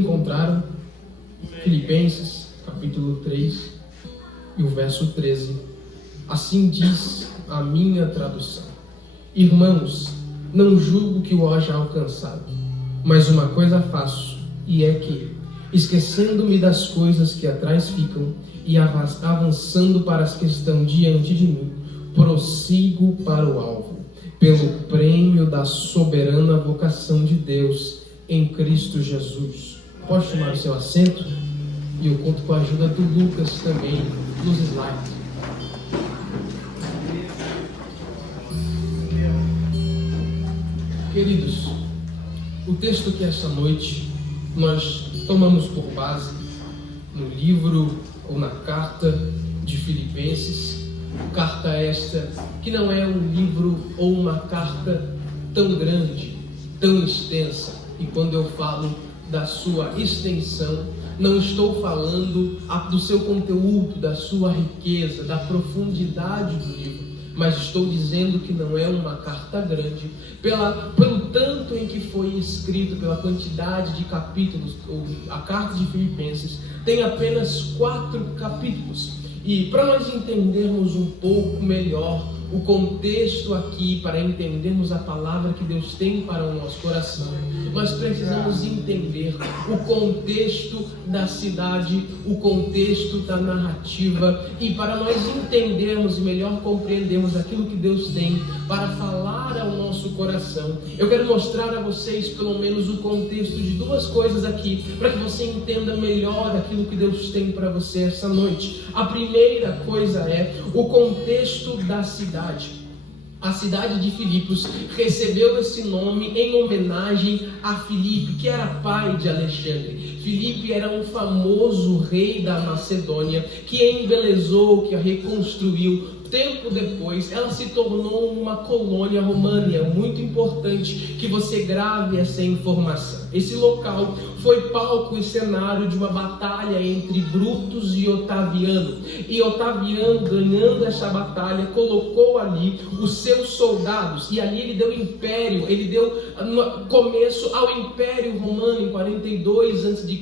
Encontraram Filipenses, capítulo 3, e o verso 13. Assim diz a minha tradução: Irmãos, não julgo que o haja alcançado, mas uma coisa faço, e é que, esquecendo-me das coisas que atrás ficam, e avançando para as que estão diante de mim, prossigo para o alvo, pelo prêmio da soberana vocação de Deus em Cristo Jesus. Pode tomar o seu assento, e eu conto com a ajuda do Lucas também nos slides. Queridos, o texto que esta noite nós tomamos por base no livro ou na carta de Filipenses, carta esta que não é um livro ou uma carta tão grande, tão extensa, e quando eu falo da sua extensão, não estou falando do seu conteúdo, da sua riqueza, da profundidade do livro, mas estou dizendo que não é uma carta grande, pelo tanto em que foi escrito, pela quantidade de capítulos. A carta de Filipenses tem apenas 4 capítulos. E para nós entendermos um pouco melhor o contexto aqui, para entendermos a palavra que Deus tem para o nosso coração, nós precisamos entender o contexto da cidade, o contexto da narrativa, e para nós entendermos e melhor compreendermos aquilo que Deus tem para falar ao nosso coração, eu quero mostrar a vocês pelo menos o contexto de 2 coisas aqui, para que você entenda melhor aquilo que Deus tem para você essa noite. A primeira coisa é o contexto da cidade. A cidade de Filipos recebeu esse nome em homenagem a Filipe, que era pai de Alexandre. Filipe era um famoso rei da Macedônia, que embelezou, que a reconstruiu. Tempo depois, ela se tornou uma colônia romana. É muito importante que você grave essa informação. Esse local foi palco e cenário de uma batalha entre Brutus e Otaviano. E Otaviano, ganhando essa batalha, colocou ali os seus soldados. E ali ele deu império, ele deu começo ao Império Romano em 42 a.C.,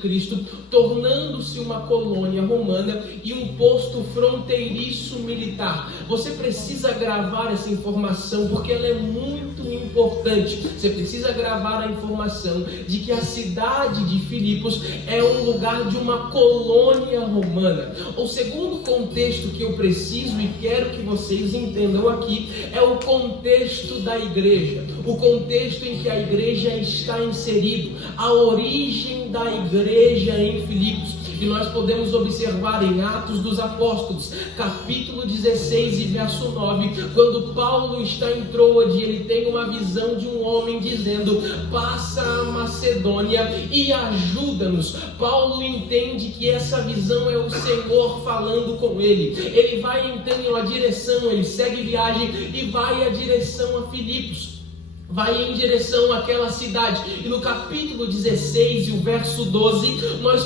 tornando-se uma colônia romana e um posto fronteiriço militar. Você precisa gravar essa informação porque ela é muito importante. Você precisa gravar a informação de que a cidade de Filipos é um lugar de uma colônia romana. O segundo contexto que eu preciso e quero que vocês entendam aqui é o contexto da igreja, o contexto em que a igreja está inserido, a origem da igreja em Filipos. E nós podemos observar em Atos dos Apóstolos, capítulo 16 e verso 9, quando Paulo está em Troade, ele tem uma visão de um homem dizendo: passa a Macedônia e ajuda-nos. Paulo entende que essa visão é o Senhor falando com ele. Ele vai então em uma direção, ele segue viagem e vai à direção a Filipos. Vai em direção àquela cidade. E no capítulo 16 e o verso 12, nós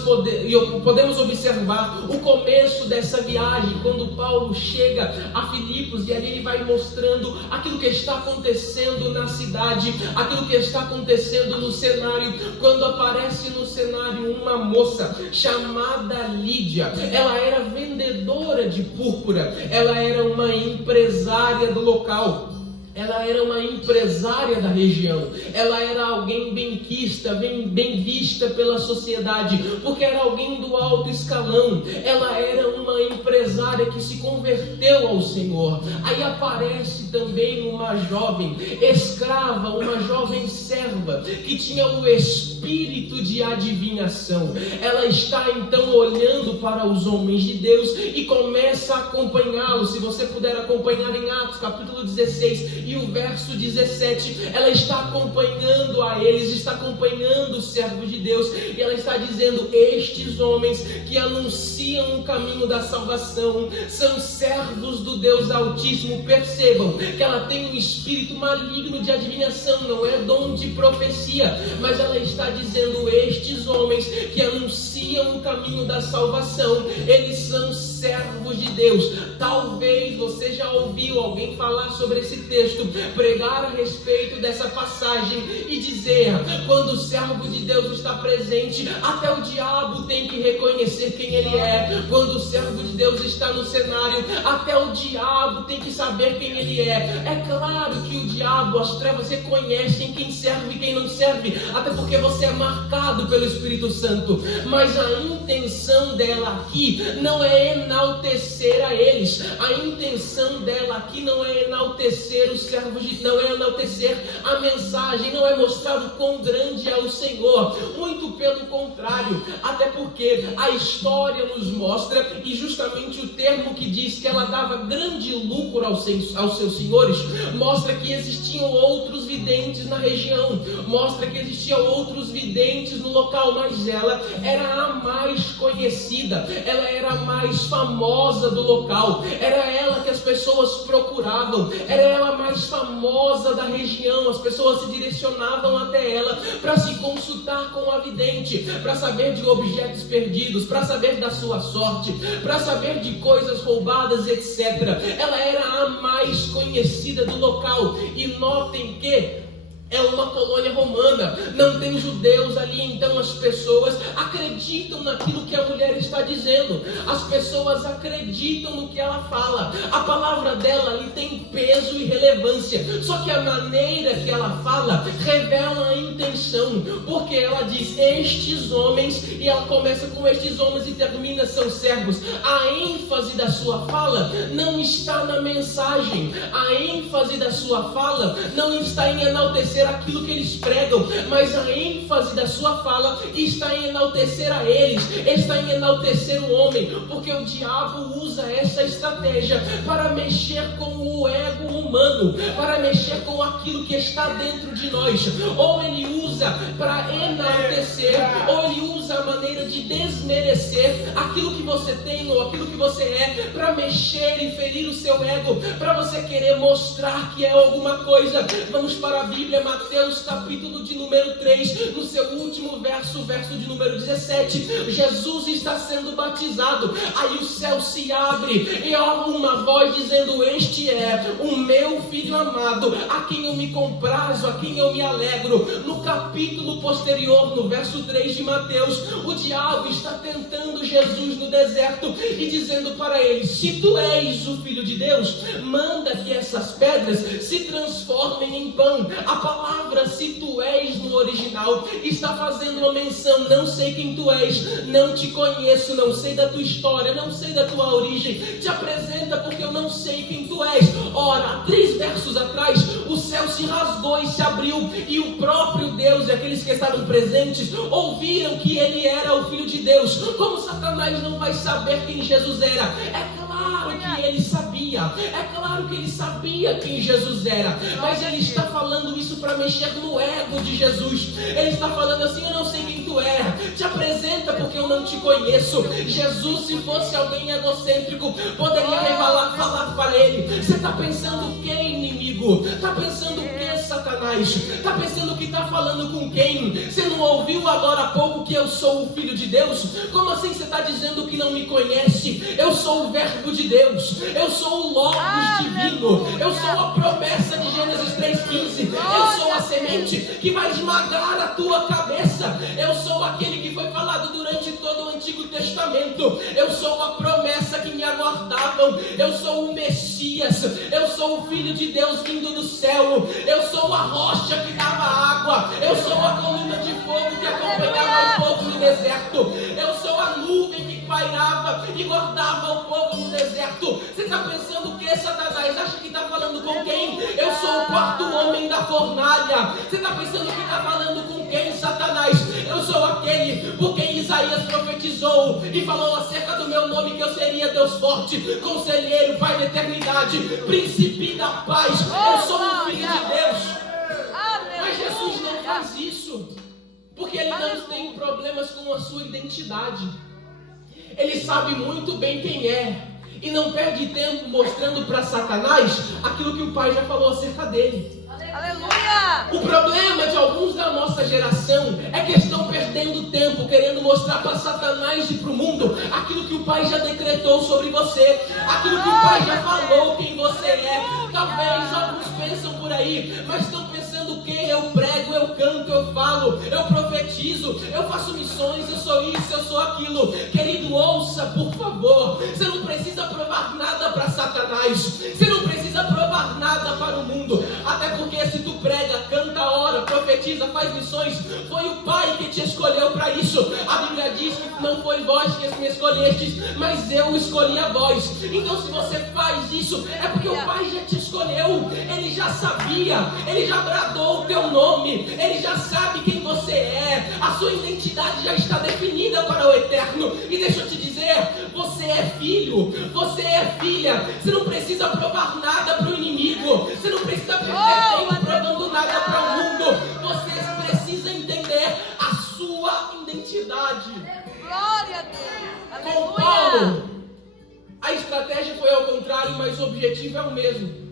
podemos observar o começo dessa viagem, quando Paulo chega a Filipos, e ali ele vai mostrando aquilo que está acontecendo na cidade, aquilo que está acontecendo no cenário, quando aparece no cenário uma moça chamada Lídia. Ela era vendedora de púrpura, ela era uma empresária do local. Ela era uma empresária da região, ela era alguém benquista, bem vista pela sociedade, porque era alguém do alto escalão. Ela era uma empresária que se converteu ao Senhor. Aí aparece também uma jovem escrava, uma jovem serva, que tinha o espírito de adivinhação. Ela está então olhando para os homens de Deus e começa a acompanhá-los. Se você puder acompanhar em Atos capítulo 16 e o verso 17, ela está acompanhando a eles, está acompanhando os servos de Deus, e ela está dizendo: estes homens que anunciam o caminho da salvação são servos do Deus Altíssimo. Percebam que ela tem um espírito maligno de adivinhação, não é dom de profecia, mas ela está dizendo: estes homens que anunciam conheciam o caminho da salvação. Eles são servos de Deus. Talvez você já ouviu alguém falar sobre esse texto, pregar a respeito dessa passagem e dizer: quando o servo de Deus está presente, até o diabo tem que reconhecer quem ele é. Quando o servo de Deus está no cenário, até o diabo tem que saber quem ele é. É claro que o diabo, as trevas reconhecem quem serve e quem não serve, até porque você é marcado pelo Espírito Santo. Mas a intenção dela aqui não é enaltecer a eles. A intenção dela aqui não é enaltecer os servos de Deus, não é enaltecer a mensagem, não é mostrar o quão grande é o Senhor. Muito pelo contrário, até porque a história nos mostra, e justamente o termo que diz que ela dava grande lucro aos seus senhores, mostra que existiam outros videntes na região, mostra que existiam outros videntes no local, mas ela era a mais conhecida, ela era a mais famosa do local, era ela que as pessoas procuravam, era ela a mais famosa da região. As pessoas se direcionavam até ela para se consultar com a vidente, para saber de objetos perdidos, para saber da sua sorte, para saber de coisas roubadas, etc. Ela era a mais conhecida do local. E notem que é uma colônia romana, não tem judeus ali, então as pessoas acreditam naquilo que a mulher está dizendo, as pessoas acreditam no que ela fala, a palavra dela ali tem peso e relevância, só que a maneira que ela fala revela a intenção, porque ela diz estes homens, e ela começa com estes homens e termina são servos. A ênfase da sua fala não está na mensagem, a ênfase da sua fala não está em enaltecer aquilo que eles pregam, mas a ênfase da sua fala está em enaltecer a eles, está em enaltecer o homem, porque o diabo usa essa estratégia para mexer com o ego humano, para mexer com aquilo que está dentro de nós. Ou ele usa para enaltecer, ou ele usa a maneira de desmerecer aquilo que você tem ou aquilo que você é, para mexer e ferir o seu ego, para você querer mostrar que é alguma coisa. Vamos para a Bíblia, Mateus capítulo de número 3, no seu último verso, verso de número 17, Jesus está sendo batizado, aí o céu se abre, e há uma voz dizendo: este é o meu filho amado, a quem eu me comprazo, a quem eu me alegro. No capítulo posterior, no verso 3 de Mateus, o diabo está tentando Jesus no deserto, e dizendo para ele: se tu és o filho de Deus, manda que essas pedras se transformem em pão. A palavra se tu és no original está fazendo uma menção: não sei quem tu és, não te conheço, não sei da tua história, não sei da tua origem, te apresenta porque eu não sei quem tu és. Ora, 3 versos atrás, o céu se rasgou e se abriu, e o próprio Deus e aqueles que estavam presentes ouviram que ele era o Filho de Deus. Como Satanás não vai saber quem Jesus era? É claro que ele sabia, é claro que ele sabia quem Jesus era, mas ele está falando isso para mexer no ego de Jesus. Ele está falando assim: eu não sei quem tu é, te apresenta porque eu não te conheço. Jesus, se fosse alguém egocêntrico, poderia falar para ele: você está pensando o que, inimigo? Está pensando o que, Satanás? Está pensando que está falando com quem? Você não ouviu agora há pouco que eu sou o Filho de Deus? Como assim você está dizendo que não me conhece? Eu sou o Verbo de Deus, eu sou o Logos divino, eu sou a promessa de Gênesis 3,15, eu sou a semente que vai esmagar a tua cabeça, eu sou aquele que foi falado durante todo o Antigo Testamento, eu sou a promessa que me aguardavam, eu sou o Messias, eu sou o Filho de Deus vindo do céu, eu sou a rocha que dava água, eu sou a coluna de fogo que acompanhava o povo no deserto, eu sou a nuvem que pairava e guardava o povo no deserto. Você está pensando o que, Satanás? Acha que está falando com quem? Eu sou o quarto homem da fornalha. Você está pensando que está falando com quem, Satanás? Eu sou aquele por quem Isaías profetizou e falou acerca do meu nome, que eu seria Deus forte, conselheiro, Pai da eternidade, príncipe da paz. Eu sou o Filho de Deus. Mas Jesus não faz isso, porque ele não tem problemas com a sua identidade. Ele sabe muito bem quem é e não perde tempo mostrando para Satanás aquilo que o Pai já falou acerca dele. Aleluia! O problema de alguns da nossa geração é que estão perdendo tempo querendo mostrar para Satanás e para o mundo aquilo que o Pai já decretou sobre você, aquilo que o Pai já falou quem você é. Talvez alguns pensam por aí, mas estão pensando o quê? Eu prego, eu canto, eu falo, eu profetizo, eu faço missões, eu sou isso, eu sou aquilo. Querido, ouça, por favor. Você não precisa provar nada para Satanás. Você não precisa provar nada para o mundo. Até porque se tu prega, canta, ora, profetiza, faz missões, foi o Pai que te escolheu para isso. A Bíblia diz que não foi vós que me escolhestes, mas eu escolhi a vós. Então se você faz isso, é porque o Pai já te escolheu. Ele já sabia, ele já bradou o teu nome, ele já sabe quem você é. A sua identidade já está definida para o eterno. E deixa eu te dizer, você é filho, você é filha. Você não precisa provar nada para o inimigo, você não precisa perder tempo provando nada para o mundo. Você precisa entender a sua identidade. Glória a Deus. Com Paulo, a estratégia foi ao contrário, mas o objetivo é o mesmo.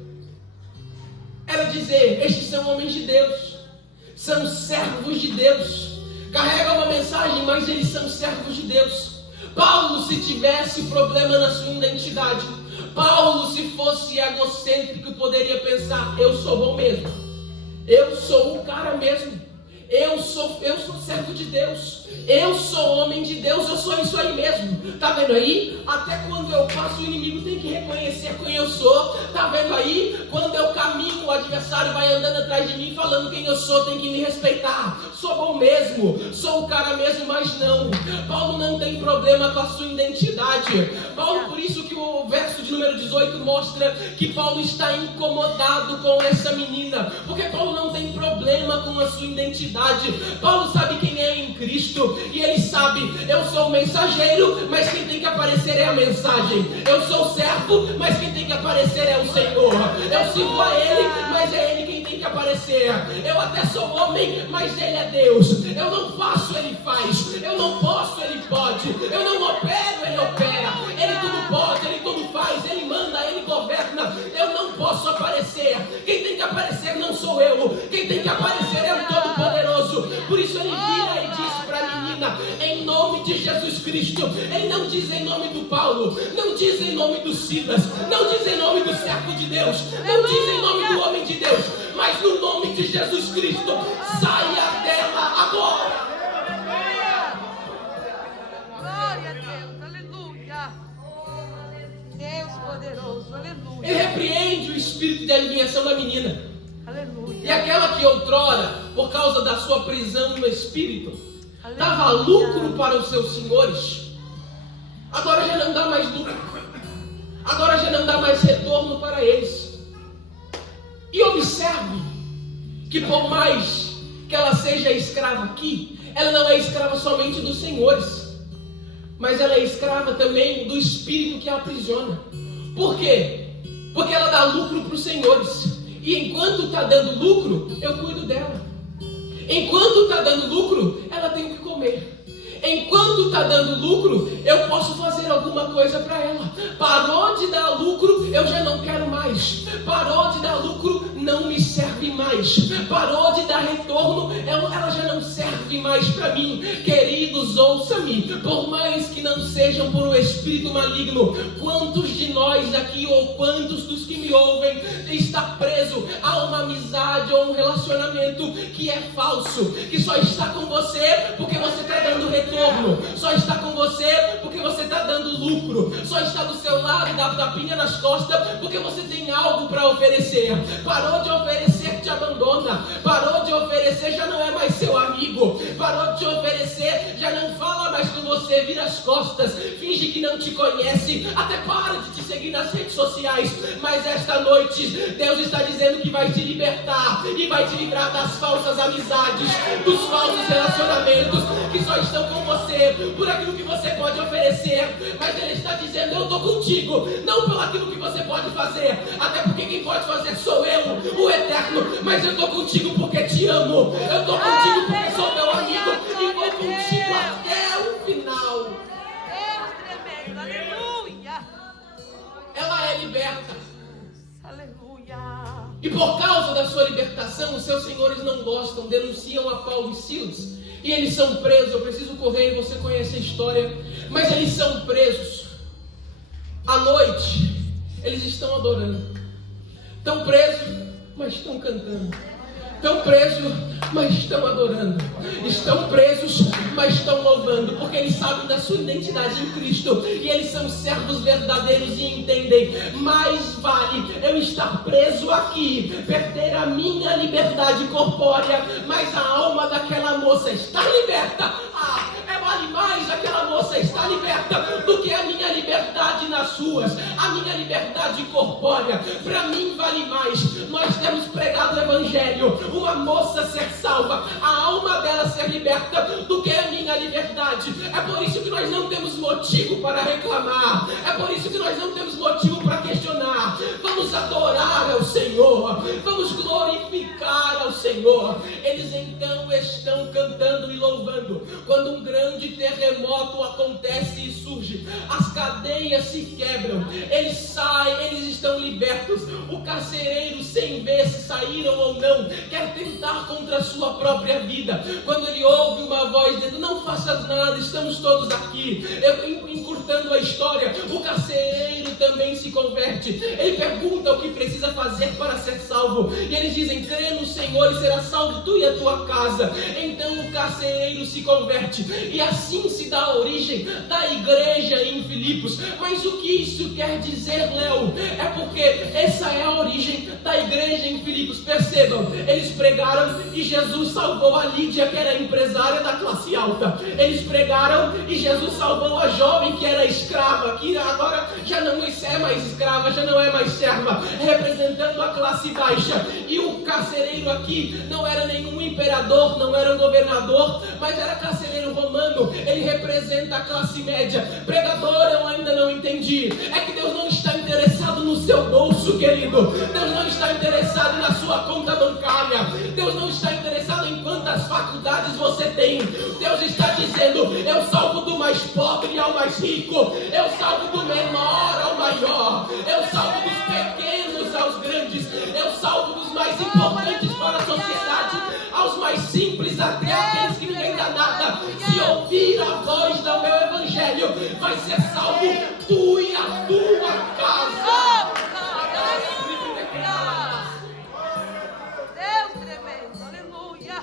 Era dizer, estes são homens de Deus, são servos de Deus, carregam uma mensagem, mas eles são servos de Deus. Paulo, se tivesse problema na sua identidade, Paulo, se fosse egocêntrico, poderia pensar, eu sou bom mesmo, eu sou o cara mesmo, eu sou servo de Deus, eu sou homem de Deus, eu sou isso aí mesmo. Tá vendo aí? Até quando eu passo, o inimigo tem que reconhecer quem eu sou. Tá vendo aí? Quando eu caminho, o adversário vai andando atrás de mim, falando quem eu sou, tem que me respeitar. Sou bom mesmo, sou o cara mesmo, mas não. Paulo não tem problema com a sua identidade. Paulo, por isso que o verso de número 18 mostra que Paulo está incomodado com essa menina, porque Paulo não tem problema com a sua identidade. Paulo sabe quem é em Cristo, e ele sabe, eu sou o mensageiro, mas quem tem que aparecer é a mensagem. Eu sou o servo, mas quem tem que aparecer é o Senhor. Eu sirvo a Ele, mas é Ele quem tem que aparecer. Eu até sou homem, mas Ele é Deus. Eu não faço, Ele faz. Eu não posso, Ele pode. Eu não opero, Ele opera. Ele tudo pode, Ele tudo faz. Ele manda, Ele governa. Eu não posso aparecer. Quem tem que aparecer não sou eu. Quem tem que aparecer é o Todo-Poderoso. Por isso Ele vira e diz para a menina, em nome de Jesus Cristo. Ele não diz em nome do Paulo, não diz em nome do Silas, não diz em nome do servo de Deus, não diz em nome do homem de Deus, mas no nome de Jesus Cristo, saia dela agora. Glória a Deus, aleluia. Deus poderoso, aleluia. Ele repreende o espírito de adivinhação da menina. Aleluia. E aquela que outrora, por causa da sua prisão no espírito, dava lucro para os seus senhores, agora já não dá mais lucro, agora já não dá mais retorno para eles. E observe que por mais que ela seja escrava aqui, ela não é escrava somente dos senhores, mas ela é escrava também do espírito que a aprisiona. Por quê? Porque ela dá lucro para os senhores, e enquanto está dando lucro, eu cuido dela. Enquanto está dando lucro, ela tem o que comer. Enquanto está dando lucro, eu posso fazer alguma coisa para ela. Parou de dar lucro, eu já não quero mais. Parou de dar lucro, não me serve mais. Parou de dar retorno, ela já não serve mais para mim. Queridos, ouça-me. Por mais que não sejam por um espírito maligno, quantos de nós aqui, ou quantos dos que me ouvem, está preso a uma amizade ou um relacionamento que é falso, que só está com você porque você está dando retorno, só está com você porque você está dando lucro, só está do seu lado e dá tapinha nas costas porque você tem algo para oferecer. Parou de oferecer, te abandona. Parou de oferecer, já não é mais seu amigo. Parou de te oferecer, já não fala mais com você, vira as costas, finge que não te conhece, até para de te seguir nas redes sociais. Mas esta noite Deus está dizendo que vai te libertar e vai te livrar das falsas amizades, dos falsos relacionamentos que só estão com você por aquilo que você pode oferecer. Mas Ele está dizendo, eu estou contigo, não pelo aquilo que você pode fazer, até porque quem pode fazer sou eu, o Eterno. Mas eu estou contigo porque te amo, eu estou contigo porque sou teu amigo e vou contigo até o final. Deus tremendo, aleluia. Ela é liberta. Aleluia. E por causa da sua libertação, os seus senhores não gostam, denunciam a Paulo e Silas. E eles são presos. Eu preciso correr, você conhece a história. Mas eles são presos. À noite, eles estão adorando. Estão presos, mas estão cantando. Estão presos, mas estão adorando. Estão presos, mas estão louvando. Porque eles sabem da sua identidade em Cristo. E eles são servos verdadeiros e entendem. Mais vale eu estar preso aqui, perder a minha liberdade corpórea, mas a alma daquela moça está liberta. Vale mais aquela moça estar liberta do que a minha liberdade nas suas, a minha liberdade corpórea. Para mim vale mais nós termos pregado o evangelho, uma moça ser salva, a alma dela ser liberta, do que a minha liberdade. É por isso que nós não temos motivo para reclamar, é por isso que nós não temos motivo para questionar. Vamos adorar ao Senhor, vamos glorificar ao Senhor. Eles então estão cantando e louvando, quando um grande terremoto acontece e surge, as cadeias se quebram, eles saem, eles estão libertos. O carcereiro, sem ver se saíram ou não, quer tentar contra a sua própria vida, quando ele ouve uma voz dizendo: não faças nada, estamos todos aqui. Encurtando a história, o carcereiro também se converte. Ele pergunta o que precisa fazer para ser salvo, e eles dizem: crê no Senhor e será salvo tu e a tua casa. Então o carcereiro se converte, e assim se dá a origem da igreja em Filipos. Mas o que isso quer dizer, Léo? É porque essa é a origem da igreja em Filipos. Percebam, eles pregaram e Jesus salvou a Lídia, que era empresária da classe alta. Eles pregaram e Jesus salvou a jovem que era escrava, que agora já não é mais escrava, já não é mais serva, representando a classe baixa. E o carcereiro aqui não era nenhum imperador, não era um governador, mas era carcereiro romano. Ele representa a classe média. Pregador, eu ainda não entendi. É que Deus não está interessado no seu bolso, querido. Deus não está interessado na sua conta bancária. Deus não está interessado em quantas faculdades você tem. Deus está dizendo: eu salvo do mais pobre ao mais rico, eu salvo do menor ao maior, eu salvo dos pequenos aos grandes, eu salvo dos mais importantes para a sociedade aos mais simples, até aqueles que ninguém dá nada. Se ouvir a voz do meu evangelho, vai ser salvo tu e a tua casa. Deus tremendo, aleluia.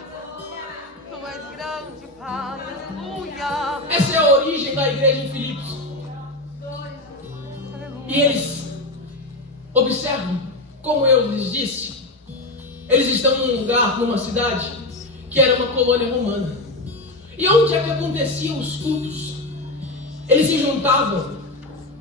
Tu és grande, Pai, aleluia. Essa é a origem da igreja em Filipos. E eles observam, como eu lhes disse, eles estão num lugar, numa cidade que era uma colônia romana. E onde é que aconteciam os cultos? Eles se juntavam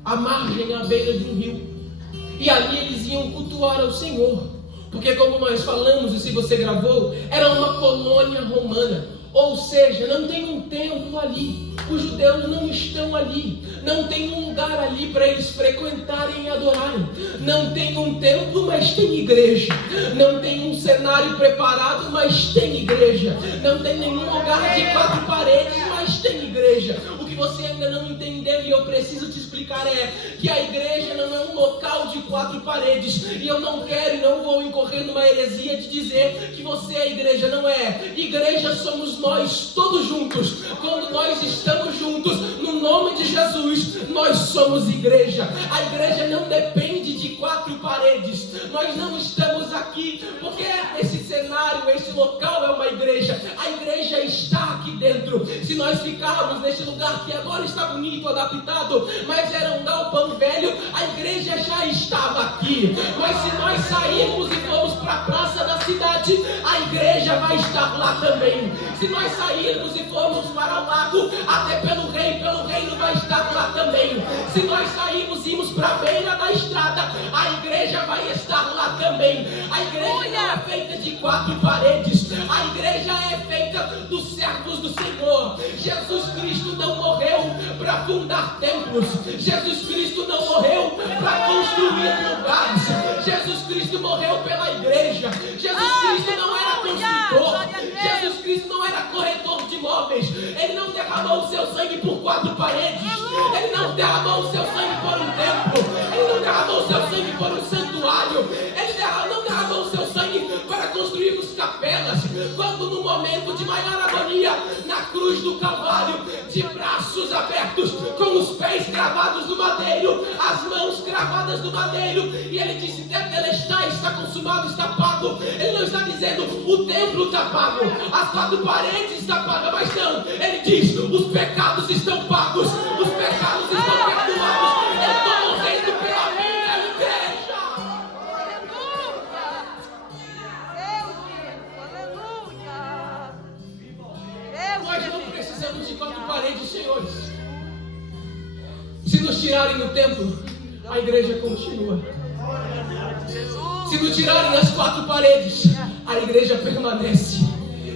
à margem, à beira de um rio, e ali eles iam cultuar ao Senhor, porque, como nós falamos, e se você gravou, era uma colônia romana. Ou seja, não tem um templo ali, os judeus não estão ali, não tem um lugar ali para eles frequentarem e adorarem. Não tem um templo, mas tem igreja. Não tem um cenário preparado, mas tem igreja. Não tem nenhum lugar de 4 paredes, mas tem igreja. O que você ainda não entendeu e eu preciso te explicar é que a igreja não é um local de 4 paredes. E eu não quero e não vou incorrer numa heresia de dizer que você é igreja. Não é. Igreja somos nós todos juntos. Quando nós estamos juntos no nome de Jesus, nós somos igreja. A igreja não depende de 4 paredes. Nós não estamos aqui porque esse cenário, esse local é uma igreja. A igreja está aqui dentro. Se nós ficarmos neste lugar que agora está bonito, adaptado, mas era um galpão velho, a igreja já estava aqui. Mas se nós sairmos e formos para a praça da cidade, a igreja vai estar lá também. Se nós sairmos e formos para o lago, até pelo reino vai estar lá também. Se nós sairmos e irmos para a beira da estrada, a igreja vai estar lá também. A igreja não é feita de 4 paredes. A igreja é feita dos servos do Senhor. Jesus Cristo não morreu para fundar templos. Jesus Cristo não morreu para construir lugares. Jesus Cristo morreu pela igreja. Jesus Cristo não era construtor. Jesus Cristo não era corretor de imóveis. Ele não derramou o seu sangue por 4 paredes. Ele não derramou o seu sangue por um templo. Ele não derramou o seu sangue por um santuário. Ele não derramou o seu momento de maior agonia, na cruz do Calvário, de braços abertos, com os pés cravados no madeiro, as mãos cravadas no madeiro, e ele disse: tetelestai, está consumado, está pago. Ele não está dizendo o templo está pago, as 4 paredes está paga, mas não, ele diz: os pecados estão pagos, os pecados estão perdoados. Eu estou morrendo pela minha igreja. Nós não precisamos de 4 paredes, senhores. Se nos tirarem do templo, a igreja continua. Se nos tirarem as 4 paredes, a igreja permanece.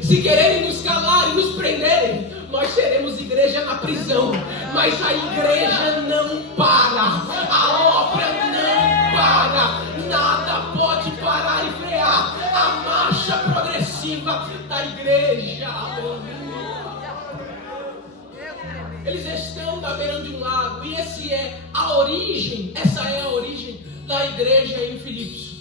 Se quererem nos calar e nos prenderem, nós seremos igreja na prisão. Mas a igreja não para. A obra não para. Nada pode parar e frear a marcha progressiva da igreja. Eles estão na beira de um lago, e essa é a origem da igreja em Filipos.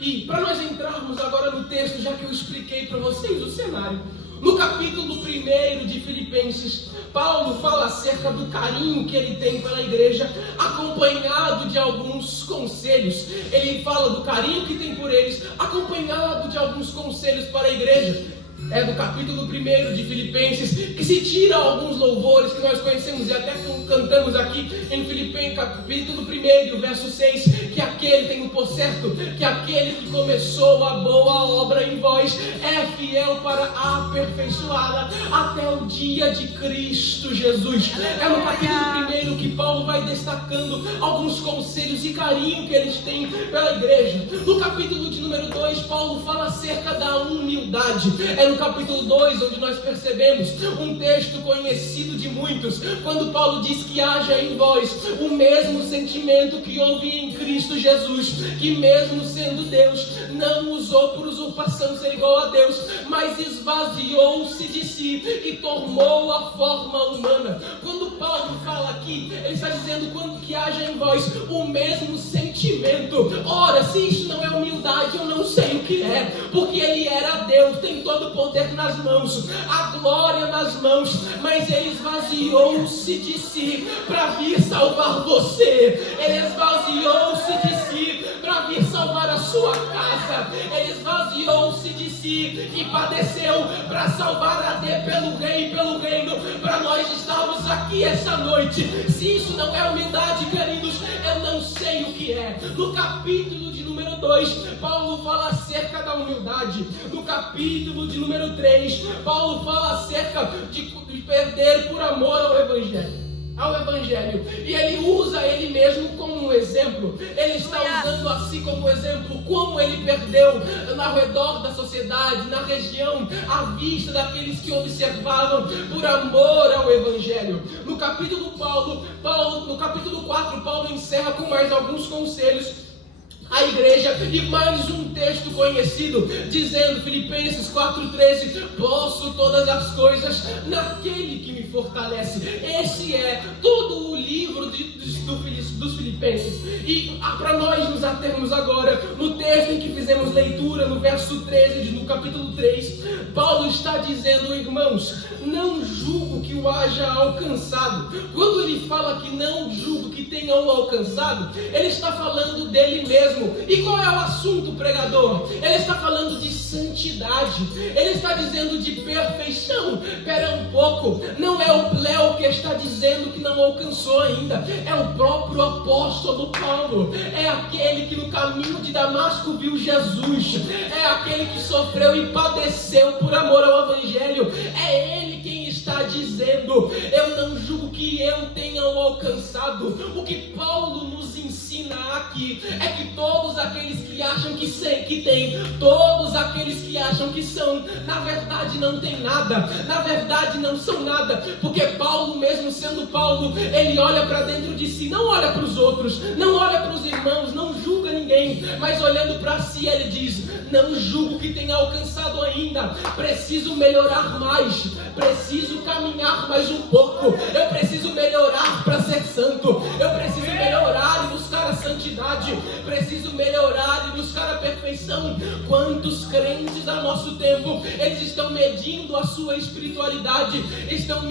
E para nós entrarmos agora no texto, já que eu expliquei para vocês o cenário, no capítulo 1 de Filipenses, Paulo fala acerca do carinho que ele tem pela igreja, acompanhado de alguns conselhos. Ele fala do carinho que tem por eles, acompanhado de alguns conselhos para a igreja. É do capítulo 1 de Filipenses que se tira alguns louvores que nós conhecemos e até cantamos aqui em Filipenses, capítulo 1, verso 6, que aquele tem por certo, que aquele que começou a boa obra em vós é fiel para aperfeiçoá-la até o dia de Cristo Jesus. É no capítulo 1 que Paulo vai destacando alguns conselhos e carinho que eles têm pela igreja. No capítulo de número 2, Paulo fala acerca da humildade. É no capítulo 2 onde nós percebemos um texto conhecido de muitos, quando Paulo diz que haja em vós o mesmo sentimento que houve em Cristo Jesus, que mesmo sendo Deus, não usou por usurpação ser igual a Deus, mas esvaziou-se de si e tomou a forma humana. Quando Paulo fala aqui, ele está dizendo quando que haja em vós o mesmo sentimento. Ora, se isso não é humildade, eu não sei o que é, porque ele era Deus, tem todo o poder nas mãos, a glória nas mãos, mas ele esvaziou-se de si para vir salvar você. Ele esvaziou-se de si para vir salvar a sua casa. Ele esvaziou-se de si e padeceu para salvar a Deus pelo rei e pelo reino, para nós estarmos aqui essa noite. Se isso não é humildade, queridos, eu não sei o que é. No capítulo de número 2, Paulo fala acerca da humildade. No capítulo de número 3, Paulo fala acerca de perder por amor ao Evangelho. E ele usa ele mesmo como um exemplo. Ele está usando assim como exemplo como ele perdeu ao redor da sociedade, na região, à vista daqueles que observavam, por amor ao Evangelho. No capítulo 4, Paulo encerra com mais alguns conselhos a igreja, e mais um texto conhecido, dizendo, Filipenses 4,13, posso todas as coisas naquele que me fortalece. Esse é todo o livro dos Filipenses. E para nós nos atermos agora no texto em que fizemos leitura, no verso 13, no capítulo 3, Paulo está dizendo, irmãos, não julgo que o haja alcançado. Quando ele fala que não julgo que tenha o alcançado, ele está falando dele mesmo. E qual é o assunto, pregador? Ele está falando de santidade. Ele está dizendo de perfeição. Espera um pouco. Não é o Léo que está dizendo que não alcançou ainda. É o próprio apóstolo Paulo. É aquele que no caminho de Damasco viu Jesus. É aquele que sofreu e padeceu por amor ao Evangelho. É ele quem está dizendo, eu não julgo que eu tenha o alcançado. O que Paulo nos ensina aqui é que todos aqueles que acham que tem, todos aqueles que acham que são, na verdade não tem nada, na verdade não são nada, porque Paulo, mesmo sendo Paulo, ele olha para dentro de si, não olha para os outros, não olha para os irmãos, não julga ninguém, mas olhando para si ele diz, não julgo que tenha alcançado ainda, preciso melhorar mais, preciso caminhar mais um pouco, eu preciso melhorar para ser santo, eu preciso melhorar e buscar a santidade, preciso melhorar e buscar a perfeição. Quantos crentes a nosso tempo tempo eles estão medindo a sua espiritualidade, estão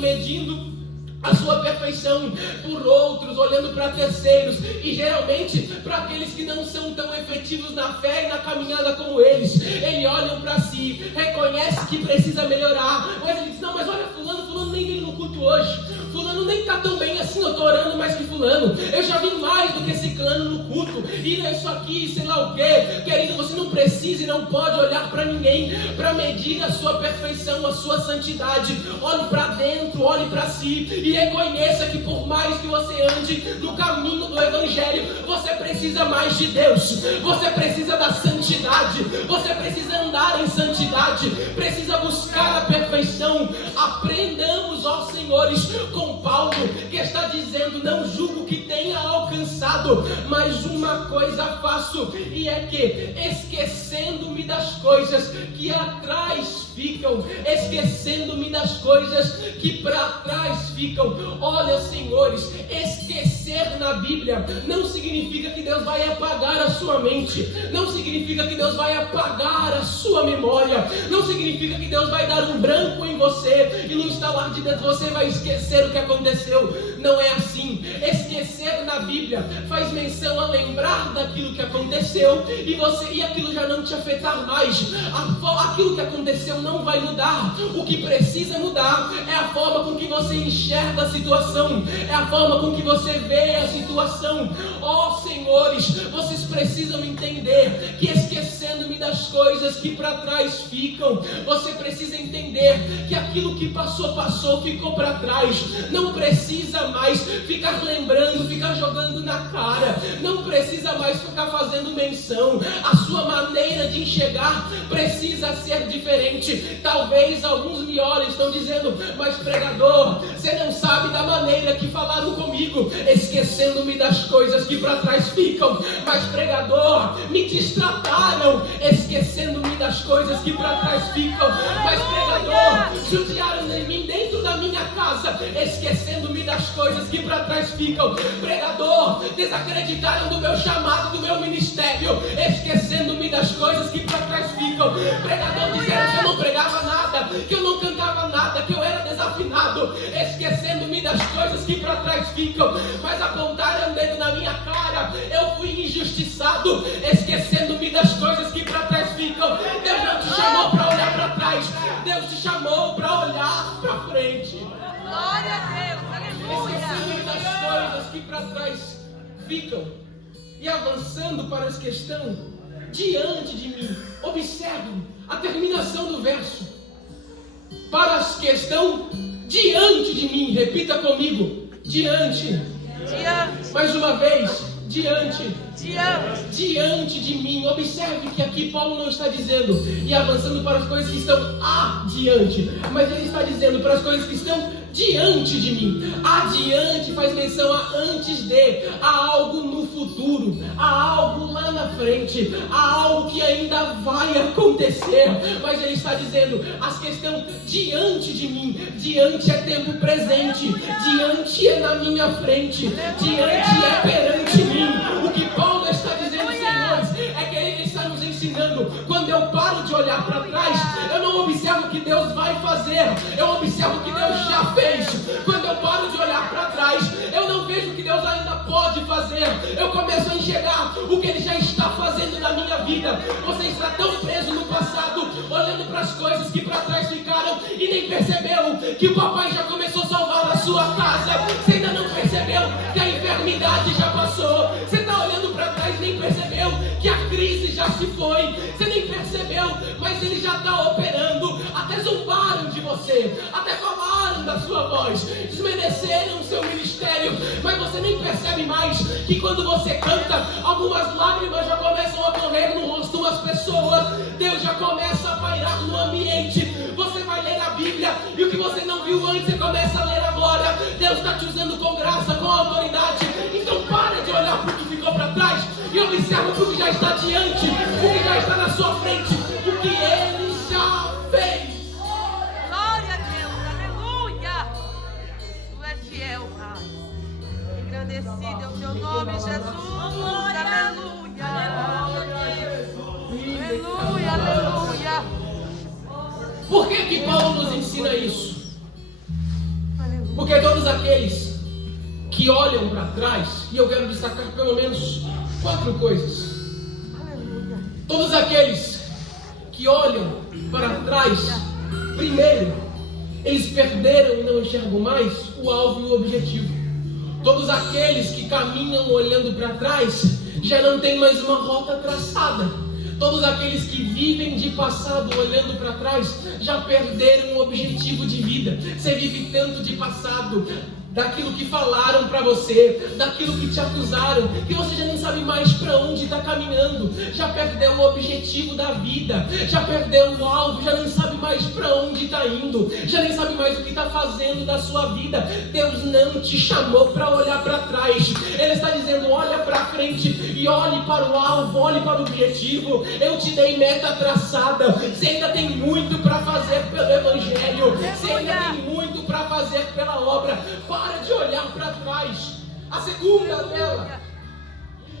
medindo a sua perfeição por outros, olhando para terceiros, e geralmente para aqueles que não são tão efetivos na fé e na caminhada como eles olham para si, reconhece que precisa melhorar, mas ele diz: não, mas olha, fulano nem vem no culto hoje, fulano nem está tão bem assim, eu estou orando mais que fulano, eu já vi mais do que esse clã no culto, e não é isso aqui, sei lá o que. Querido, você não precisa e não pode olhar para ninguém para medir a sua perfeição, a sua santidade. Olhe para dentro, olhe para si e reconheça que por mais que você ande no caminho do Evangelho, você precisa mais de Deus, você precisa da santidade, você precisa andar em santidade, precisa buscar a perfeição. Aprendamos, ó senhores, com Paulo, que está dizendo: não julgo que tenha alcançado, mas uma coisa faço, e é que, esquecendo-me das coisas que atrás ficam, esquecendo-me das coisas que para trás ficam. Olha, senhores, esquecer na Bíblia não significa que Deus vai apagar a sua mente, não significa que Deus vai apagar a sua memória, não significa que Deus vai dar um branco em você e no estalar de dedos você vai esquecer o que aconteceu. Não é assim. Esquecer na Bíblia faz menção a lembrar daquilo que aconteceu e aquilo já não te afetar mais. Aquilo que aconteceu não vai mudar. O que precisa mudar é a forma com que você enxerga a situação, é a forma com que você vê a situação. Ó senhores, vocês precisam entender que, esquecendo-me das coisas que para trás ficam, você precisa entender que aquilo que passou, ficou para trás. Não precisa mais ficar lembrando, ficar jogando na cara, não precisa mais ficar fazendo menção. A sua maneira de enxergar precisa ser diferente. Talvez alguns me olhem e estão dizendo: mas pregador, você não sabe da maneira que falaram comigo, esquecendo-me das coisas que para trás ficam. Mas pregador, me destrataram, esquecendo-me das coisas que para trás ficam. Mas pregador, judiaram de mim dentro da minha casa, esquecendo-me das coisas que para trás ficam. Pregador, desacreditaram do meu chamado, do meu ministério, esquecendo-me das coisas que para trás ficam. Pregador, disseram que eu não pregava nada, que eu não cantava nada, que eu era desafinado, esquecendo-me das coisas que para trás ficam. Mas apontaram o dedo na minha cara, eu fui injustiçado, esquecendo-me das coisas que para trás ficam. Deus não te chamou para olhar para trás, Deus te chamou para olhar para frente. Glória a Deus, aleluia. Esquecendo das coisas que para trás ficam e avançando para as questões diante de mim. Observe a terminação do verso. Para as questões diante de mim. Repita comigo: diante. Mais uma vez: diante de mim. Observe que aqui Paulo não está dizendo e avançando para as coisas que estão adiante, mas ele está dizendo para as coisas que estão diante de mim. Adiante faz menção a antes de, a algo no futuro, a algo lá na frente, a algo que ainda vai acontecer. Mas ele está dizendo as questões diante de mim. Diante é tempo presente, diante é na minha frente, diante é perante mim. O que Paulo está dizendo, senhores, é que ele está nos ensinando. Quando eu paro de olhar para trás, eu não observo o que Deus vai fazer, eu observo o que Deus já fez. Quando eu paro de olhar para trás, eu não vejo o que Deus ainda pode fazer, eu começo a enxergar o que Ele já está fazendo na minha vida. Você está tão preso no passado, olhando para as coisas que para trás ficaram e nem percebeu que o papai já começou a salvar a sua casa. Você ainda não percebeu que a enfermidade já passou. Você está olhando para trás e nem percebeu que a crise já se foi. Você nem percebeu, mas Ele já está operando. Até zombaram de você, até falaram da sua voz, desmereceram o seu ministério, mas você nem percebe mais que quando você canta, algumas lágrimas já começam a correr no rosto das pessoas. Deus já começa a pairar no ambiente. Você vai ler a Bíblia e o que você não viu antes, você começa a ler agora. Deus está te usando com graça, com autoridade. Então para de olhar para o que ficou para trás e observa o que já está diante, o que já está na sua frente, o que Ele já fez. Glória a Deus, aleluia. Tu és fiel, Pai. Engrandecido é o teu nome, Jesus. Aleluia. Aleluia, aleluia. Por que Paulo nos ensina isso? Aleluia. Porque todos aqueles que olham para trás, e eu quero destacar pelo menos 4 coisas. Aleluia. Todos aqueles que olham para trás, primeiro, eles perderam e não enxergam mais o alvo e o objetivo. Todos aqueles que caminham olhando para trás, já não tem mais uma rota traçada. Todos aqueles que vivem de passado olhando para trás, já perderam o objetivo de vida. Você vive tanto de passado, daquilo que falaram para você, daquilo que te acusaram, que você já nem sabe mais para onde está caminhando, já perdeu o objetivo da vida, já perdeu o alvo, já nem sabe mais para onde está indo, já nem sabe mais o que está fazendo da sua vida. Deus não te chamou para olhar para trás, Ele está dizendo: olha para frente e olhe para o alvo, olhe para o objetivo. Eu te dei meta traçada, você ainda tem muito para fazer pelo Evangelho, você ainda tem muito para fazer pela obra. Para de olhar para trás. A segunda dela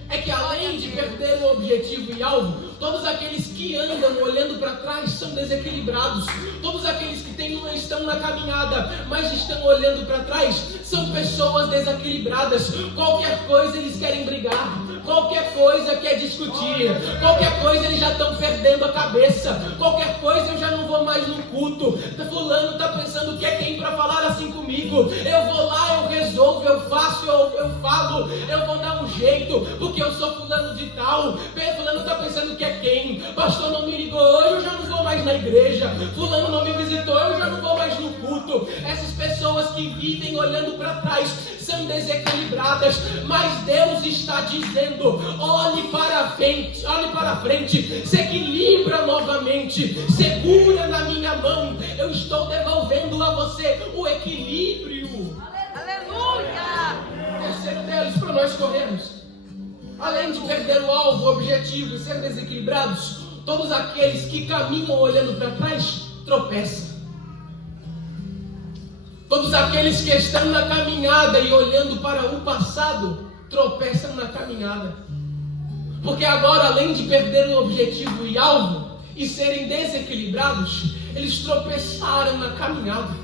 é que, além de perder o objetivo e alvo, todos aqueles que andam olhando para trás são desequilibrados. Todos aqueles que estão na caminhada, mas estão olhando para trás, são pessoas desequilibradas. Qualquer coisa eles querem brigar, qualquer coisa quer discutir, qualquer coisa eles já estão perdendo a cabeça. Qualquer coisa eu já não vou mais no culto. Fulano está pensando que é quem para falar assim comigo. Eu vou lá, eu resolvo, eu faço, eu falo, eu vou dar um jeito, porque eu sou fulano de tal. Fulano está pensando que é quem? Pastor não me ligou hoje, eu já não vou mais na igreja. Fulano não me visitou, eu já não vou mais no culto. Essas pessoas que vivem olhando para trás são desequilibradas, mas Deus está dizendo: olhe para frente, se equilibra novamente, segura na minha mão, eu estou devolvendo a você o equilíbrio. Aleluia. Terceiro deles para nós corrermos, além de perder o alvo, o objetivo e ser desequilibrados, todos aqueles que caminham olhando para trás tropeçam. Todos aqueles que estão na caminhada e olhando para o passado tropeçam na caminhada. Porque agora, além de perder o objetivo e alvo e serem desequilibrados, eles tropeçaram na caminhada.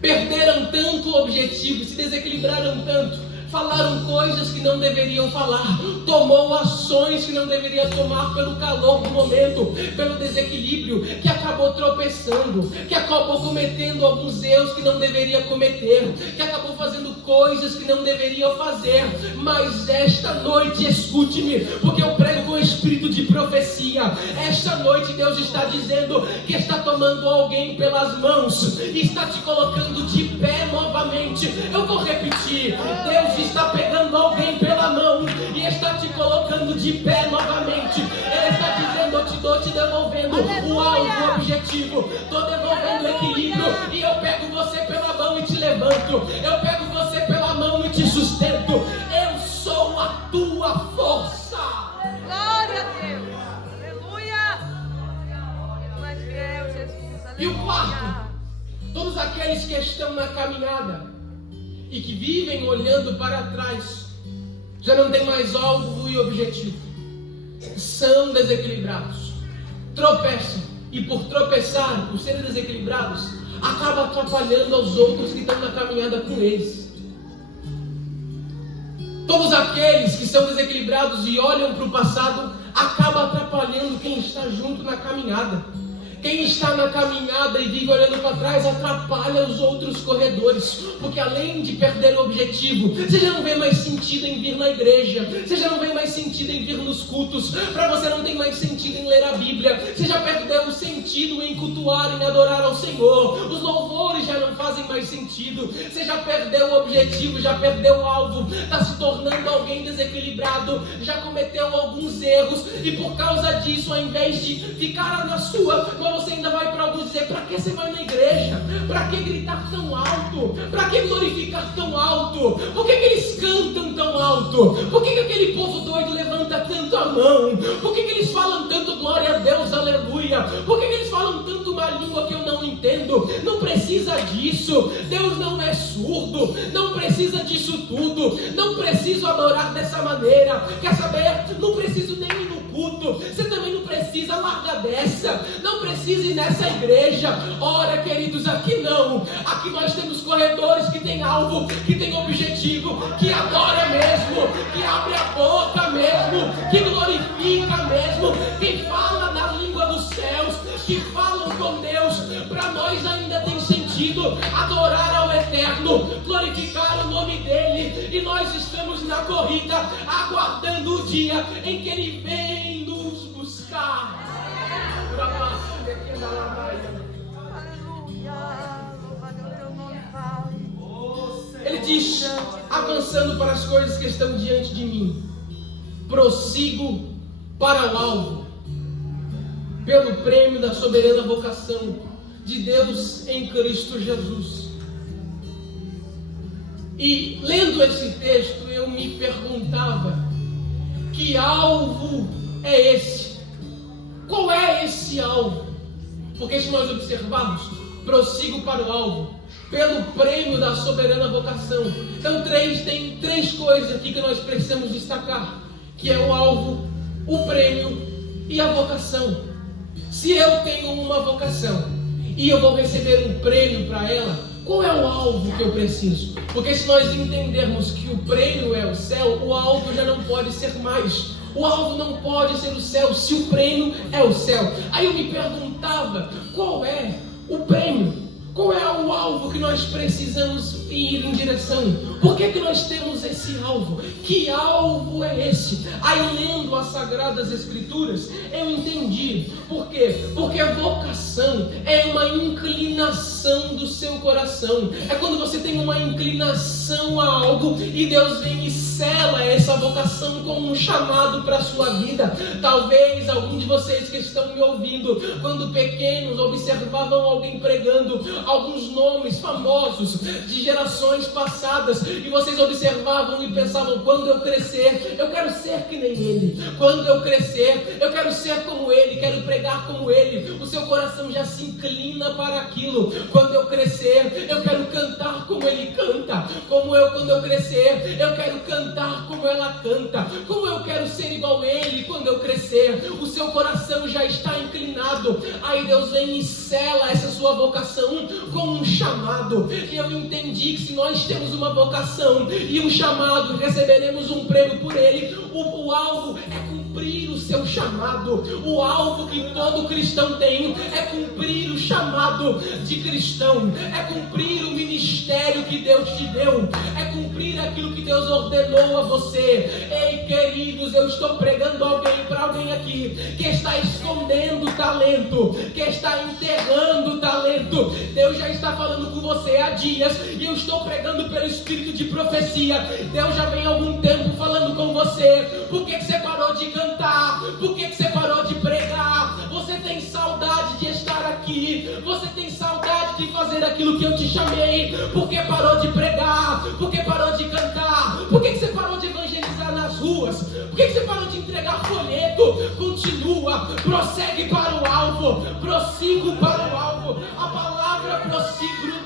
Perderam tanto o objetivo, se desequilibraram tanto, falaram coisas que não deveriam falar, tomou ações que não deveria tomar pelo calor do momento, pelo desequilíbrio, que acabou tropeçando, que acabou cometendo alguns erros que não deveria cometer, que acabou fazendo coisas que não deveria fazer. Mas esta noite, escute-me, porque eu prego com espírito de profecia. Esta noite Deus está dizendo que está tomando alguém pelas mãos e está te colocando de pé novamente. Eu vou repetir: Deus está pegando alguém pela mão e está te colocando de pé novamente. Ele está dizendo: eu te dou, te devolvendo o alvo, o objetivo, estou devolvendo o equilíbrio, e eu pego você pela mão e te levanto, eu pego você pela mão e te sustento. Eu sou a tua força. Glória a Deus. Aleluia. Tu és fiel, Jesus. Aleluia. E o quarto, todos aqueles que estão na caminhada e que vivem olhando para trás, já não tem mais alvo e objetivo, são desequilibrados, tropeçam, e por tropeçar, por serem desequilibrados, acaba atrapalhando aos outros que estão na caminhada com eles. Todos aqueles que são desequilibrados e olham para o passado, acaba atrapalhando quem está junto na caminhada. Quem está na caminhada e vive olhando para trás atrapalha os outros corredores, porque além de perder o objetivo, você já não vê mais sentido em vir na igreja, você já não vê mais sentido em vir nos cultos, para você não tem mais sentido em ler a Bíblia, você já perdeu o sentido em cultuar, em adorar ao Senhor, os louvores já não fazem mais sentido, você já perdeu o objetivo, já perdeu o alvo, está se tornando alguém desequilibrado, já cometeu alguns erros, e por causa disso, ao invés de ficar na sua, você ainda vai para alguns dizer: para que você vai na igreja? Para que gritar tão alto? Para que glorificar tão alto? Por que eles cantam tão alto? Por que aquele povo doido levanta tanto a mão? Por que eles falam tanto glória a Deus, aleluia? Por que eles falam tanto uma língua que eu não entendo? Não precisa disso. Deus não é surdo, não precisa disso tudo, não preciso adorar dessa maneira. Quer saber? Não preciso nem ir no culto, você também não precisa largar placa dessa, não precisa ir nessa igreja. Ora, queridos, aqui não. Aqui nós temos corredores que têm alvo, que têm objetivo, que adora mesmo, que abre a boca mesmo, que glorifica mesmo, que fala na língua dos céus, que falam com Deus. Para nós ainda tem sentido adorar ao Eterno, glorificar o nome dele, e nós estamos na corrida, aguardando o dia em que ele vem nos buscar. Ele diz, avançando para as coisas que estão diante de mim, prossigo para o alvo, pelo prêmio da soberana vocação de Deus em Cristo Jesus. E lendo esse texto, eu me perguntava, que alvo é esse? Qual é esse alvo? Porque se nós observarmos, prossigo para o alvo, pelo prêmio da soberana vocação. Então tem três coisas aqui que nós precisamos destacar, que é o alvo, o prêmio e a vocação. Se eu tenho uma vocação e eu vou receber um prêmio para ela, qual é o alvo que eu preciso? Porque se nós entendermos que o prêmio é o céu, o alvo já não pode ser mais. O alvo não pode ser o céu, se o prêmio é o céu. Aí eu me perguntava, qual é o prêmio? Qual é o alvo que nós precisamos ir em direção? Por que nós temos esse alvo? Que alvo é esse? Aí lendo as Sagradas Escrituras, eu entendi. Por quê? Porque a vocação é uma inclinação do seu coração. É quando você tem uma inclinação a algo e Deus vem e sela essa vocação como um chamado para a sua vida. Talvez algum de vocês que estão me ouvindo, quando pequenos, observavam alguém pregando alguns nomes famosos de gerações passadas, e vocês observavam e pensavam, quando eu crescer, eu quero ser que nem ele. Quando eu crescer, eu quero ser como ele, quero pregar como ele. O seu coração já se inclina para aquilo. Quando eu crescer, eu quero cantar como ele canta. Quando eu crescer, eu quero cantar como ela canta. Como eu quero ser igual a ele quando eu crescer. O seu coração já está inclinado. Aí Deus vem e sela essa sua vocação com um chamado. E eu entendi que se nós temos uma vocação e um chamado, receberemos um prêmio por ele. O alvo é cumprir o seu chamado. O alvo que todo cristão tem é cumprir o chamado de cristão, é cumprir o ministério que Deus te deu, é cumprir aquilo que Deus ordenou a você. Ei, queridos, eu estou pregando para alguém aqui que está escondendo talento, que está enterrando talento. Deus já está falando com você há dias, e eu estou pregando pelo espírito de profecia. Deus já vem há algum tempo falando com você. Por que você parou de cantar? Por que você parou de pregar? Você tem saudade de estar aqui, você tem saudade de fazer aquilo que eu te chamei. Por que parou de pregar? Por que parou de cantar? Por que você parou de evangelizar nas ruas? Por que você parou de entregar folheto? Continua, prossegue para o alvo, prossigo para o alvo. A palavra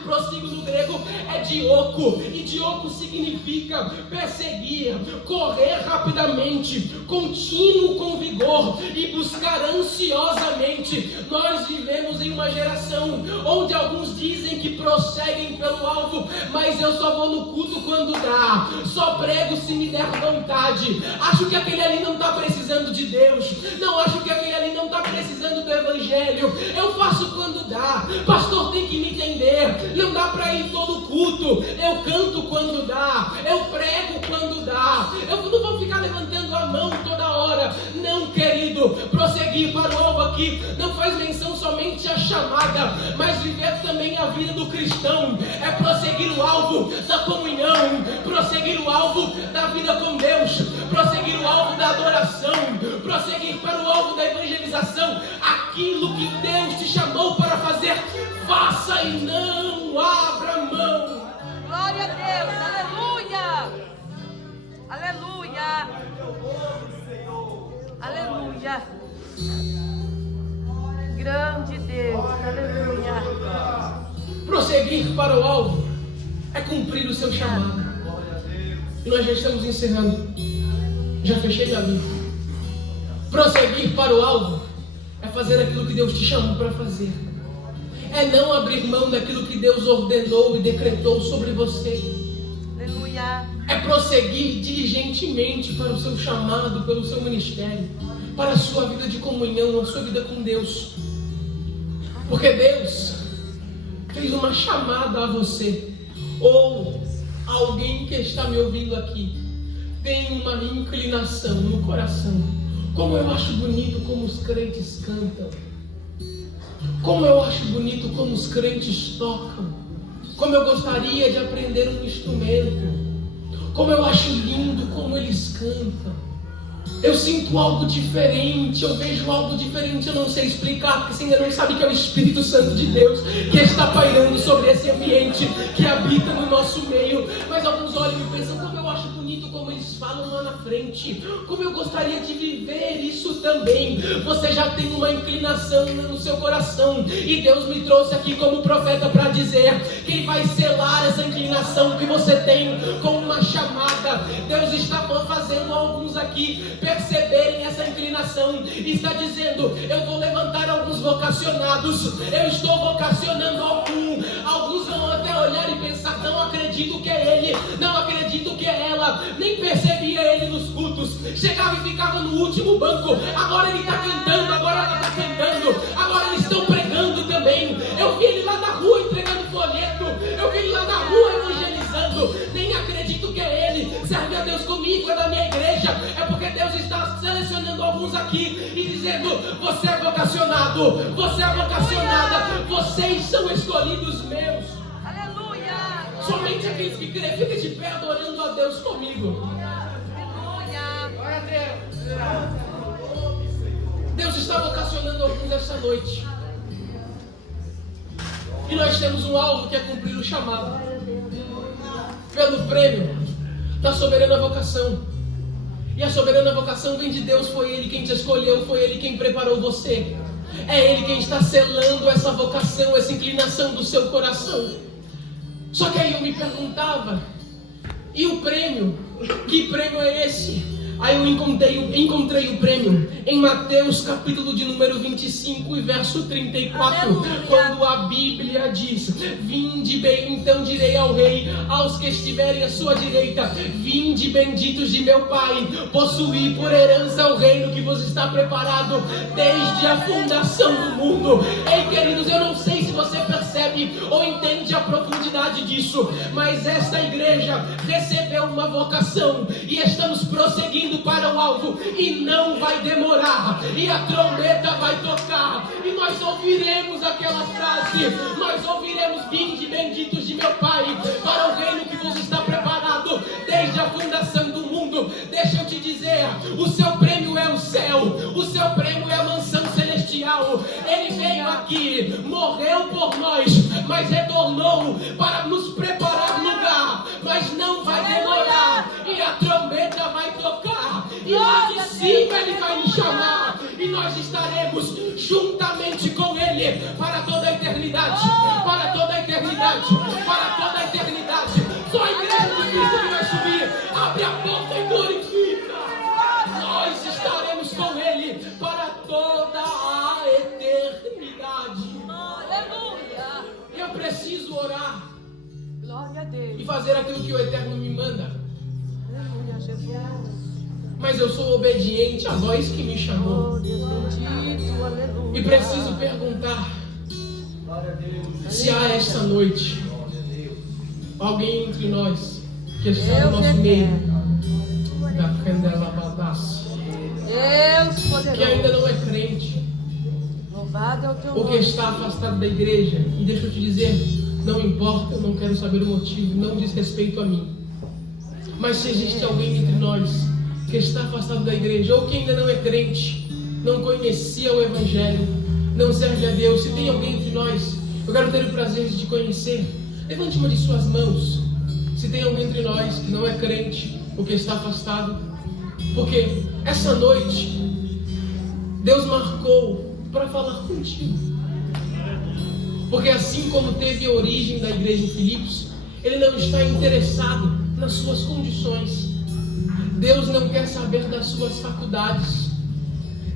prossigo no grego é dioco, e dioco significa perseguir, correr rapidamente, contínuo com vigor e buscar ansiosamente. Nós vivemos em uma geração onde alguns dizem que prosseguem pelo alvo, mas eu só vou no culto quando dá, só prego se me der vontade. Acho que aquele ali não está precisando de Deus, não, acho que aquele ali não está precisando do evangelho. Eu faço quando dá, pastor tem que me entender, não dá para ir todo culto. Eu canto quando dá, eu prego quando dá, eu não vou ficar levantando a mão toda hora. Não, querido, prosseguir para o alvo aqui não faz menção somente à chamada, mas viver também a vida do cristão. É prosseguir o alvo da comunhão, prosseguir o alvo da vida com Deus, prosseguir o alvo da adoração, prosseguir para o alvo da evangelização. Aquilo que Deus te chamou para fazer, faça e não abra mão. Glória a Deus, aleluia, aleluia, aleluia, grande Deus, aleluia. Prosseguir para o alvo é cumprir o seu chamado. E nós já estamos encerrando, já fechei minha vida. Prosseguir para o alvo é fazer aquilo que Deus te chamou para fazer. É não abrir mão daquilo que Deus ordenou e decretou sobre você. Aleluia. É prosseguir diligentemente para o seu chamado, pelo seu ministério, para a sua vida de comunhão, a sua vida com Deus. Porque Deus fez uma chamada a você, ou alguém que está me ouvindo aqui tem uma inclinação no coração. Como eu acho bonito como os crentes cantam, como eu acho bonito como os crentes tocam, como eu gostaria de aprender um instrumento, como eu acho lindo como eles cantam. Eu sinto algo diferente, eu vejo algo diferente, eu não sei explicar, porque você ainda não sabe que é o Espírito Santo de Deus que está pairando sobre esse ambiente, que habita no nosso meio. Mas alguns olham e pensam, como eu acho bonito como eles falam lá na frente, como eu gostaria de viver isso também. Você já tem uma inclinação no seu coração, e Deus me trouxe aqui como profeta para dizer, quem vai selar essa inclinação que você tem com uma chamada. Deus está fazendo alguns aqui perceberem essa inclinação, e está dizendo, eu vou levantar alguns vocacionados, eu estou vocacionando alguns vão até olhar e pensar, não acredito que é ele, não acredito que é ela, nem percebia ele nos cultos, chegava e ficava no último banco, agora ele está cantando, agora ela está cantando, agora eles estão pregando também. Eu vi ele lá na rua entregando folheto, eu vi ele lá na rua evangelizando, nem acredito que é ele. Serve a Deus comigo, é da minha igreja, é porque Deus está selecionando alguns aqui e dizendo, você é vocacionado, você é vocacionada, vocês são escolhidos meus. Aleluia. Somente aqueles que creem, fica de pé adorando a Deus comigo. Aleluia. Glória a Deus. Deus está vocacionando alguns essa noite. E nós temos um alvo que é cumprir o chamado. Pelo prêmio da soberana vocação. E a soberana vocação vem de Deus, foi Ele quem te escolheu, foi Ele quem preparou você. É Ele quem está selando essa vocação, essa inclinação do seu coração. Só que aí eu me perguntava, e o prêmio? Que prêmio é esse? Aí eu encontrei o prêmio em Mateus capítulo de número 25 e verso 34. Aleluia. Quando a Bíblia diz, vinde bem, então direi ao rei, aos que estiverem à sua direita, vinde benditos de meu Pai, possuí por herança o reino que vos está preparado desde a fundação do mundo. Ei, queridos, eu não sei se você percebe ou entende a profundidade disso, mas esta igreja recebeu uma vocação e estamos prosseguindo para o alvo, e não vai demorar, e a trombeta vai tocar, e nós ouviremos aquela frase, nós ouviremos, vinde benditos de meu Pai, para o reino que vos está preparado desde a fundação do mundo. Deixa eu te dizer, o seu prêmio é o céu, o seu prêmio é a mansão celestial. Ele veio aqui, morreu por nós, mas retornou para nos preparar lugar, mas não vai demorar, e a trombeta vai tocar, e lá de cima Ele vai me chamar, e nós estaremos juntamente com Ele para toda a eternidade, para toda a eternidade, para toda a eternidade. Só a igreja de Cristo que vai subir, abre a porta e glorifica. Nós estaremos com Ele para toda a eternidade. Aleluia. Eu preciso orar Glória a Deus. e fazer aquilo que o Eterno me manda, Aleluia, Jesus. mas eu sou obediente à voz que me chamou. Oh, Deus bendito, aleluia. E preciso perguntar se há esta noite alguém entre nós que está no nosso meio, da Candela Badass, Deus poderoso. que ainda não é crente, Louvado é o teu ou que nome. está afastado da igreja. E deixa eu te dizer, não importa, eu não quero saber o motivo, não diz respeito a mim. Mas se existe alguém entre nós que está afastado da igreja, ou que ainda não é crente, não conhecia o Evangelho, não serve a Deus, se tem alguém entre nós, eu quero ter o prazer de te conhecer, levante uma de suas mãos. Se tem alguém entre nós que não é crente, ou que está afastado, porque essa noite Deus marcou para falar contigo. Porque assim como teve a origem da igreja em Filipos, Ele não está interessado nas suas condições. Deus não quer saber das suas faculdades.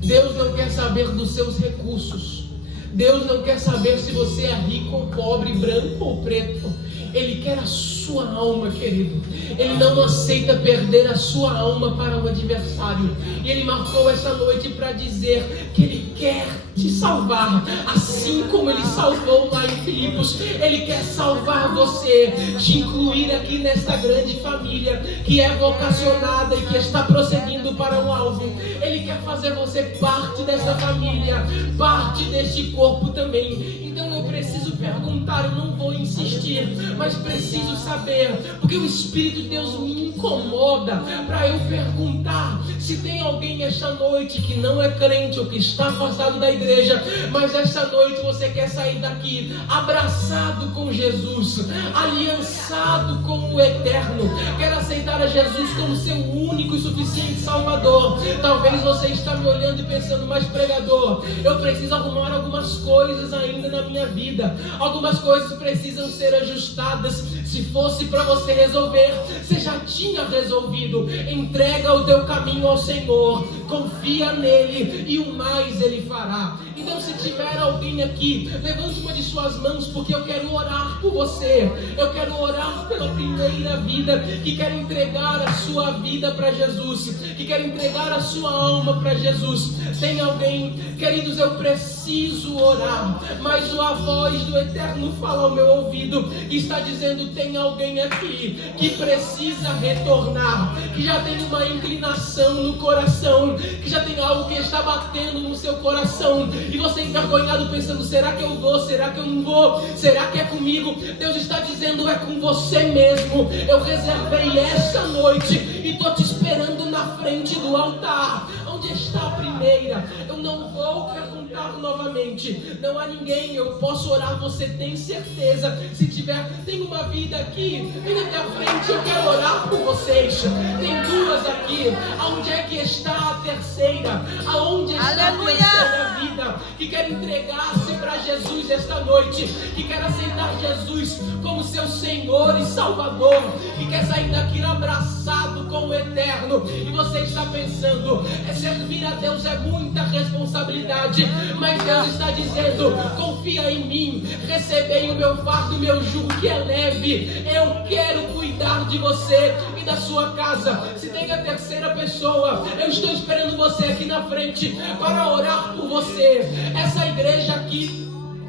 Deus não quer saber dos seus recursos. Deus não quer saber se você é rico ou pobre, branco ou preto. Ele quer a sua alma, querido. Ele não aceita perder a sua alma para um adversário. E Ele marcou essa noite para dizer que Ele quer te salvar, assim como Ele salvou lá em Filipos. Ele quer salvar você, te incluir aqui nesta grande família que é vocacionada e que está prosseguindo para o alvo. Ele quer fazer você parte dessa família, parte deste corpo também. Então eu preciso perguntar, eu não vou insistir, mas preciso saber, porque o Espírito de Deus me incomoda para eu perguntar se tem alguém esta noite que não é crente ou que está afastado da igreja, mas esta noite você quer sair daqui abraçado com Jesus, aliançado com o Eterno, quer aceitar a Jesus como seu único e suficiente Salvador. Talvez você está me olhando e pensando, mas pregador, eu preciso arrumar algumas coisas ainda na minha vida, algumas coisas precisam ser ajustadas. Se fosse para você resolver, você já tinha resolvido. Entrega o teu caminho ao Senhor, confia nele e o mais Ele fará. Então, se tiver alguém aqui, levante uma de suas mãos, porque eu quero orar por você. Eu quero orar pela primeira vida que quer entregar a sua vida para Jesus, que quer entregar a sua alma para Jesus. Tem alguém? Queridos, eu preciso orar, mas a voz do Eterno fala ao meu ouvido e está dizendo, tem alguém aqui que precisa retornar, que já tem uma inclinação no coração, que já tem algo que está batendo no seu coração, e você envergonhado pensando, será que eu vou, será que eu não vou, será que é comigo? Deus está dizendo, é com você mesmo. Eu reservei esta noite e estou te esperando na frente do altar. Onde está a primeira? Eu não vou perguntar novamente. Não há ninguém, eu posso orar, você tem certeza? Se tiver, tem uma vida aqui, vem até a frente, eu quero orar por vocês. Tem duas aqui. Aonde é que está a terceira? Aonde está Aleluia! a terceira vida? Que quer entregar-se para Jesus esta noite, que quer aceitar Jesus como seu Senhor e Salvador, que quer sair daqui abraçado com o Eterno. E você está pensando, servir a Deus é muita responsabilidade, mas Deus está dizendo, confia em mim, recebei o meu fardo, o meu jugo que é leve. Eu quero cuidar de você e da sua casa. Se tem a terceira pessoa, eu estou esperando você aqui na frente para orar por você. Essa igreja aqui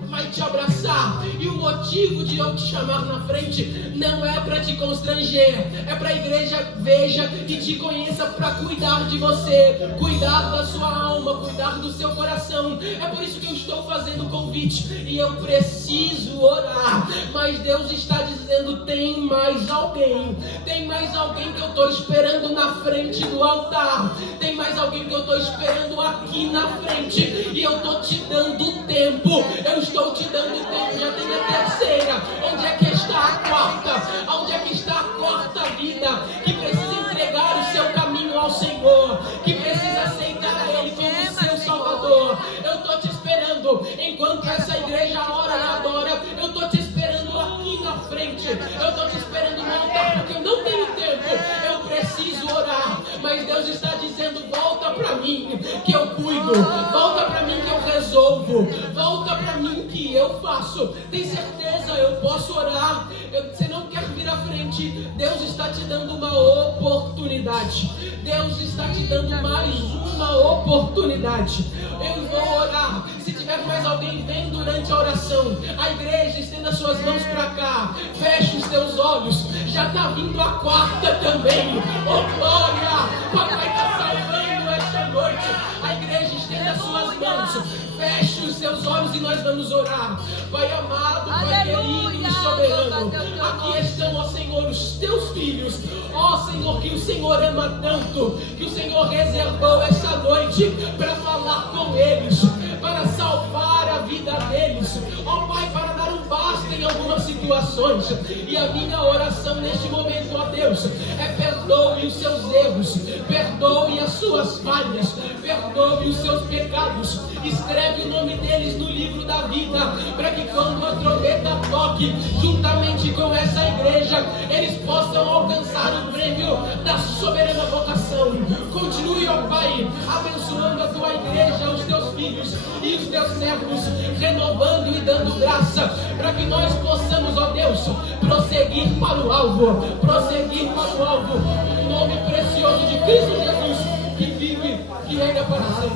vai te abraçar, e o motivo de eu te chamar na frente não é para te constranger, é para a igreja veja e te conheça, para cuidar de você, cuidar da sua alma, cuidar do seu coração. É por isso que eu estou fazendo o convite, e eu preciso orar, mas Deus está dizendo, tem mais alguém que eu estou esperando na frente do altar, tem mais alguém que eu estou esperando aqui na frente, e eu estou te dando tempo, eu estou te dando tempo. Já tem a terceira. Onde é que está a quarta? Onde é que está a quarta vida que precisa entregar o seu caminho ao Senhor, que precisa aceitar a Ele como seu Salvador? Eu estou te esperando. Enquanto essa igreja ora e adora, eu estou te esperando aqui na frente. Eu estou te esperando no altar, porque eu não tenho tempo. Eu preciso orar, mas Deus está dizendo, volta para mim que eu cuido, volta para mim que eu resolvo, volta para mim que eu faço. Tem certeza? Eu posso orar. Você não quer vir à frente? Deus está te dando uma oportunidade. Deus está te dando mais uma oportunidade. Eu vou orar. Se tiver mais alguém, vem durante a oração. A igreja, estenda suas mãos para cá, feche os seus olhos. Já está vindo a quarta também. Oh glória! Papai está salvando esta noite. A igreja, estenda suas mãos, feche os seus olhos e nós vamos orar. Pai amado, Pai querido e soberano, aqui estão, ó Senhor, os teus filhos. Ó Senhor, que o Senhor ama tanto, que o Senhor reservou esta noite para falar com eles, para salvar a vida deles. Ó Pai, para dar um basta em algumas situações. E a minha oração neste momento, ó Deus, é perdoe os seus erros, perdoe as suas falhas, perdoe os seus pecados. Escreve o nome deles no livro da vida, para que quando a trombeta toque, juntamente que com essa igreja eles possam alcançar o prêmio da soberana vocação. Continue, ó Pai, abençoando a tua igreja, os teus filhos e os teus servos, renovando e dando graça, para que nós possamos, ó Deus, prosseguir para o alvo, o nome precioso de Cristo Jesus, que vive, que reina para sempre.